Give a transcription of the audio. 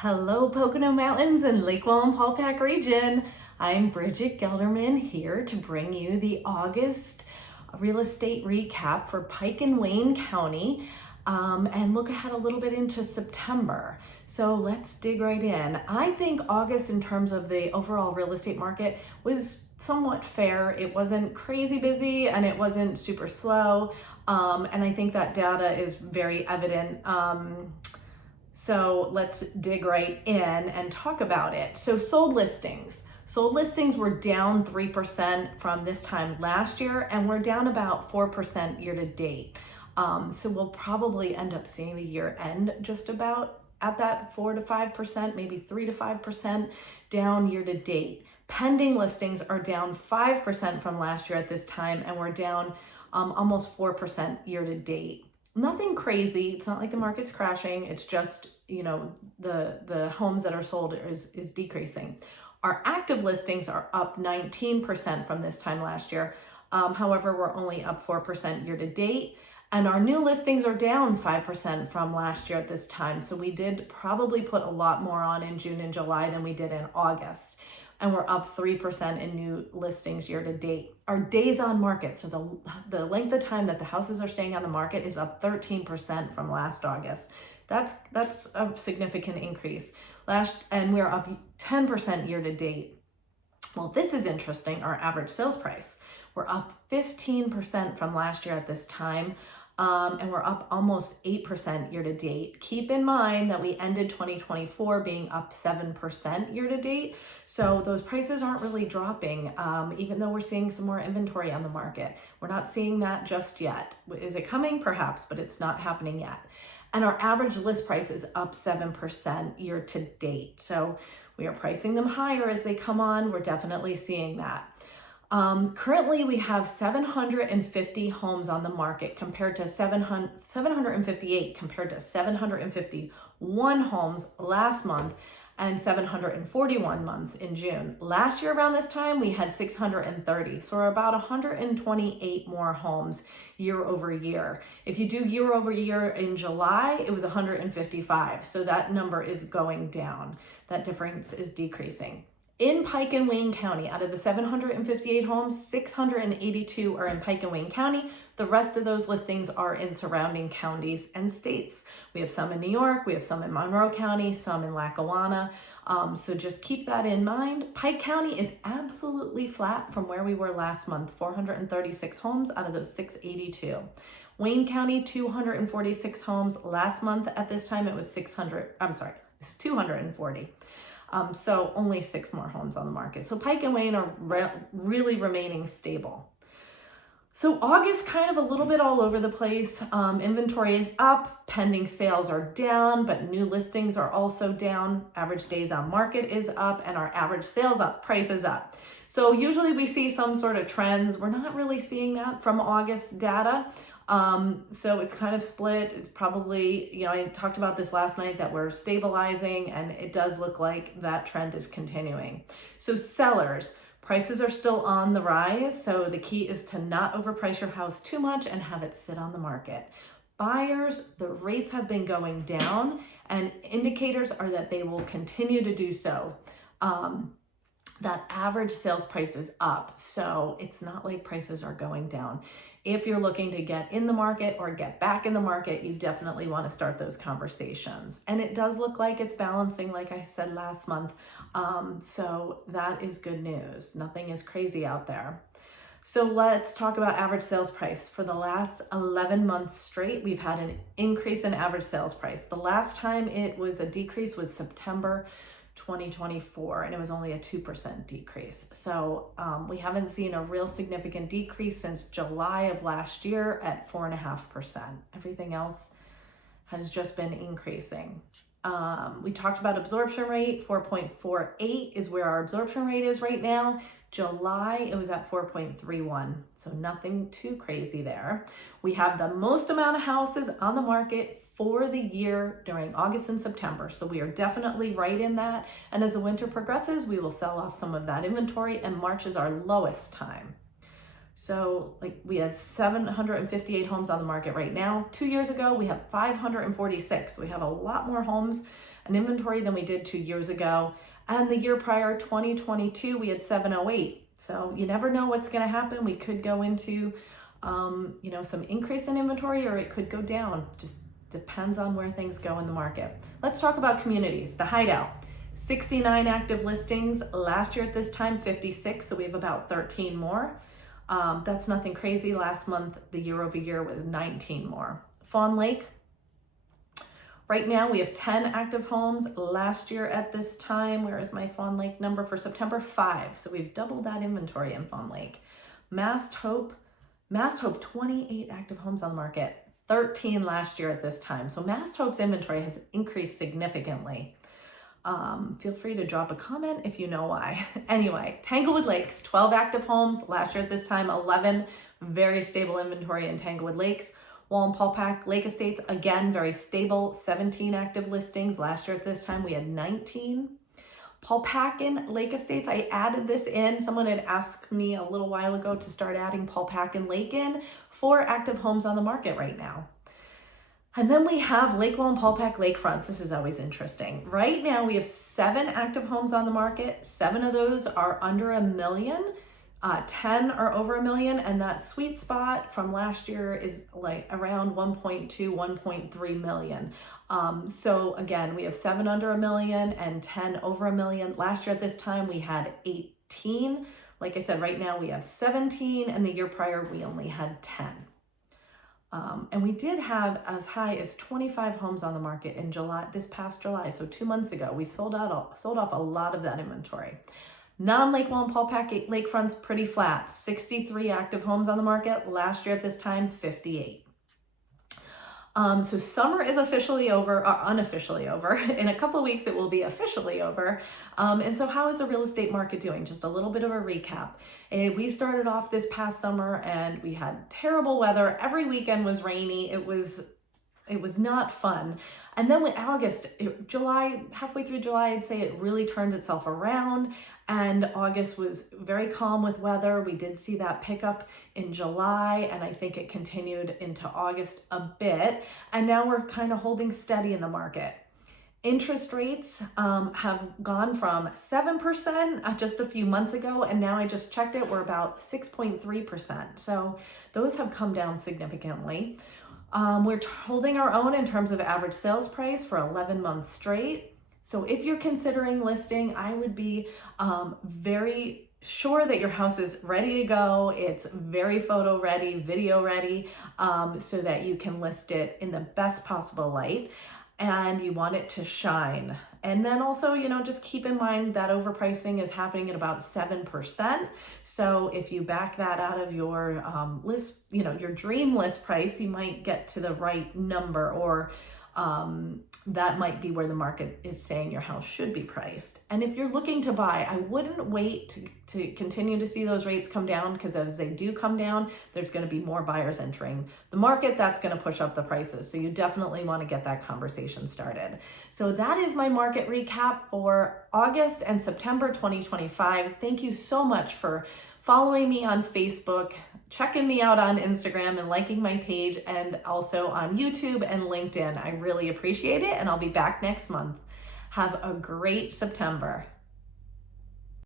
Hello, Pocono Mountains and Lake Wallenpaupack region. I'm Bridget Gelderman here to bring you the August real estate recap for Pike and Wayne County and look ahead a little bit into September. So let's dig right in. I think August, in terms of the overall real estate market, was somewhat fair. It wasn't crazy busy and it wasn't super slow. And I think that data is very evident. So let's dig right in and talk about it. So sold listings. Sold listings were down 3% from this time last year, and we're down about 4% year to date. So we'll probably end up seeing the year end just about at that 4 to 5%, maybe 3 to 5% down year to date. Pending listings are down 5% from last year at this time, and we're down almost 4% year to date. Nothing crazy. It's not like the market's crashing. It's just, the homes that are sold is decreasing. Our active listings are up 19% from this time last year. However, we're only up 4% year to date. And our new listings are down 5% from last year at this time. So we did probably put a lot more on in June and July than we did in August. And we're up 3% in new listings year to date. Our days on market, so the length of time that the houses are staying on the market, is up 13% from last August. That's a significant increase. And we're up 10% year to date. Well, this is interesting. Our average sales price, we're up 15% from last year at this time. And we're up almost 8% year to date. Keep in mind that we ended 2024 being up 7% year to date. So those prices aren't really dropping, even though we're seeing some more inventory on the market. We're not seeing that just yet. Is it coming? Perhaps, but it's not happening yet. And our average list price is up 7% year to date. So we are pricing them higher as they come on. We're definitely seeing that. Currently we have 750 homes on the market compared to 758 compared to 751 homes last month and 741 months in June. Last year around this time we had 630, so we're about 128 more homes year over year. If you do year over year in July, it was 155, so that number is going down. That difference is decreasing. In Pike and Wayne County, out of the 758 homes, 682 are in Pike and Wayne County. The rest of those listings are in surrounding counties and states. We have some in New York, we have some in Monroe County, some in Lackawanna. So just keep that in mind. Pike County is absolutely flat from where we were last month, 436 homes out of those 682. Wayne County, 246 homes. Last month at this time, it was 240. So only 6 more homes on the market. So Pike and Wayne are really remaining stable. So August, kind of a little bit all over the place. Inventory is up, pending sales are down, but new listings are also down. Average days on market is up, and our average sales price is up. So usually we see some sort of trends. We're not really seeing that from August data. So it's kind of split. It's probably, I talked about this last night, that we're stabilizing, and it does look like that trend is continuing. So sellers, prices are still on the rise. So the key is to not overprice your house too much and have it sit on the market. Buyers, the rates have been going down, and indicators are that they will continue to do so. That average sales price is up. So it's not like prices are going down. If you're looking to get in the market or get back in the market, you definitely want to start those conversations. And it does look like it's balancing, like I said last month. So that is good news. Nothing is crazy out there. So let's talk about average sales price. For the last 11 months straight, we've had an increase in average sales price. The last time it was a decrease was September 2024, and it was only a 2% decrease. So we haven't seen a real significant decrease since July of last year at 4.5%. Everything else has just been increasing. We talked about absorption rate. 4.48 is where our absorption rate is right now. July, it was at 4.31, so nothing too crazy there. We have the most amount of houses on the market for the year during August and September. So we are definitely right in that. And as the winter progresses, we will sell off some of that inventory, and March is our lowest time. So we have 758 homes on the market right now. 2 years ago, we had 546. We have a lot more homes in inventory than we did 2 years ago. And the year prior, 2022, we had 708. So you never know what's going to happen. We could go into, some increase in inventory, or it could go down. Just depends on where things go in the market. Let's talk about communities. The Hideout, 69 active listings. Last year at this time, 56. So we have about 13 more. That's nothing crazy. Last month, the year over year was 19 more. Fawn Lake, right now we have 10 active homes. Last year at this time, where is my Fawn Lake number for September? 5. So we've doubled that inventory in Fawn Lake. Mast Hope, 28 active homes on the market. 13 last year at this time. So Mast Hope's inventory has increased significantly. Feel free to drop a comment if you know why. Anyway, Tanglewood Lakes, 12 active homes. Last year at this time, 11. Very stable inventory in Tanglewood Lakes. Wallenpaupack Lake Estates, again, very stable, 17 active listings. Last year at this time, we had 19. Paulpackin Lake Estates, I added this in. Someone had asked me a little while ago to start adding Paulpackin Lake in. 4 active homes on the market right now. And then we have Lakewell and Paulpack Lakefronts. This is always interesting. Right now we have 7 active homes on the market. 7 of those are under $1 million. 10 are over $1 million, and that sweet spot from last year is like around 1.2, 1.3 million. So again, we have 7 under $1 million and 10 over $1 million. Last year at this time, we had 18. Like I said, right now we have 17, and the year prior, we only had 10. And we did have as high as 25 homes on the market in July, this past July. So 2 months ago, we've sold off a lot of that inventory. Non-Lakewell and Paulpack Lakefronts, pretty flat. 63 active homes on the market. Last year at this time, 58. So summer is officially over, or unofficially over. In a couple of weeks, it will be officially over. And so how is the real estate market doing? Just a little bit of a recap. We started off this past summer and we had terrible weather. Every weekend was rainy. It was not fun. And then with August, July, halfway through July, I'd say it really turned itself around. And August was very calm with weather. We did see that pickup in July, and I think it continued into August a bit. And now we're kind of holding steady in the market. Interest rates have gone from 7% just a few months ago, and now I just checked it, we're about 6.3%. So those have come down significantly. We're holding our own in terms of average sales price for 11 months straight. So if you're considering listing, I would be very sure that your house is ready to go. It's very photo ready, video ready, so that you can list it in the best possible light, and you want it to shine. And then also, just keep in mind that overpricing is happening at about 7%. So if you back that out of your list, your dream list price, you might get to the right number, or that might be where the market is saying your house should be priced. And if you're looking to buy, I wouldn't wait to continue to see those rates come down, because as they do come down, there's going to be more buyers entering the market. That's going to push up the prices. So you definitely want to get that conversation started. So that is my market recap for August and September 2025. Thank you so much for following me on Facebook, checking me out on Instagram, and liking my page, and also on YouTube and LinkedIn. I really appreciate it, and I'll be back next month. Have a great September.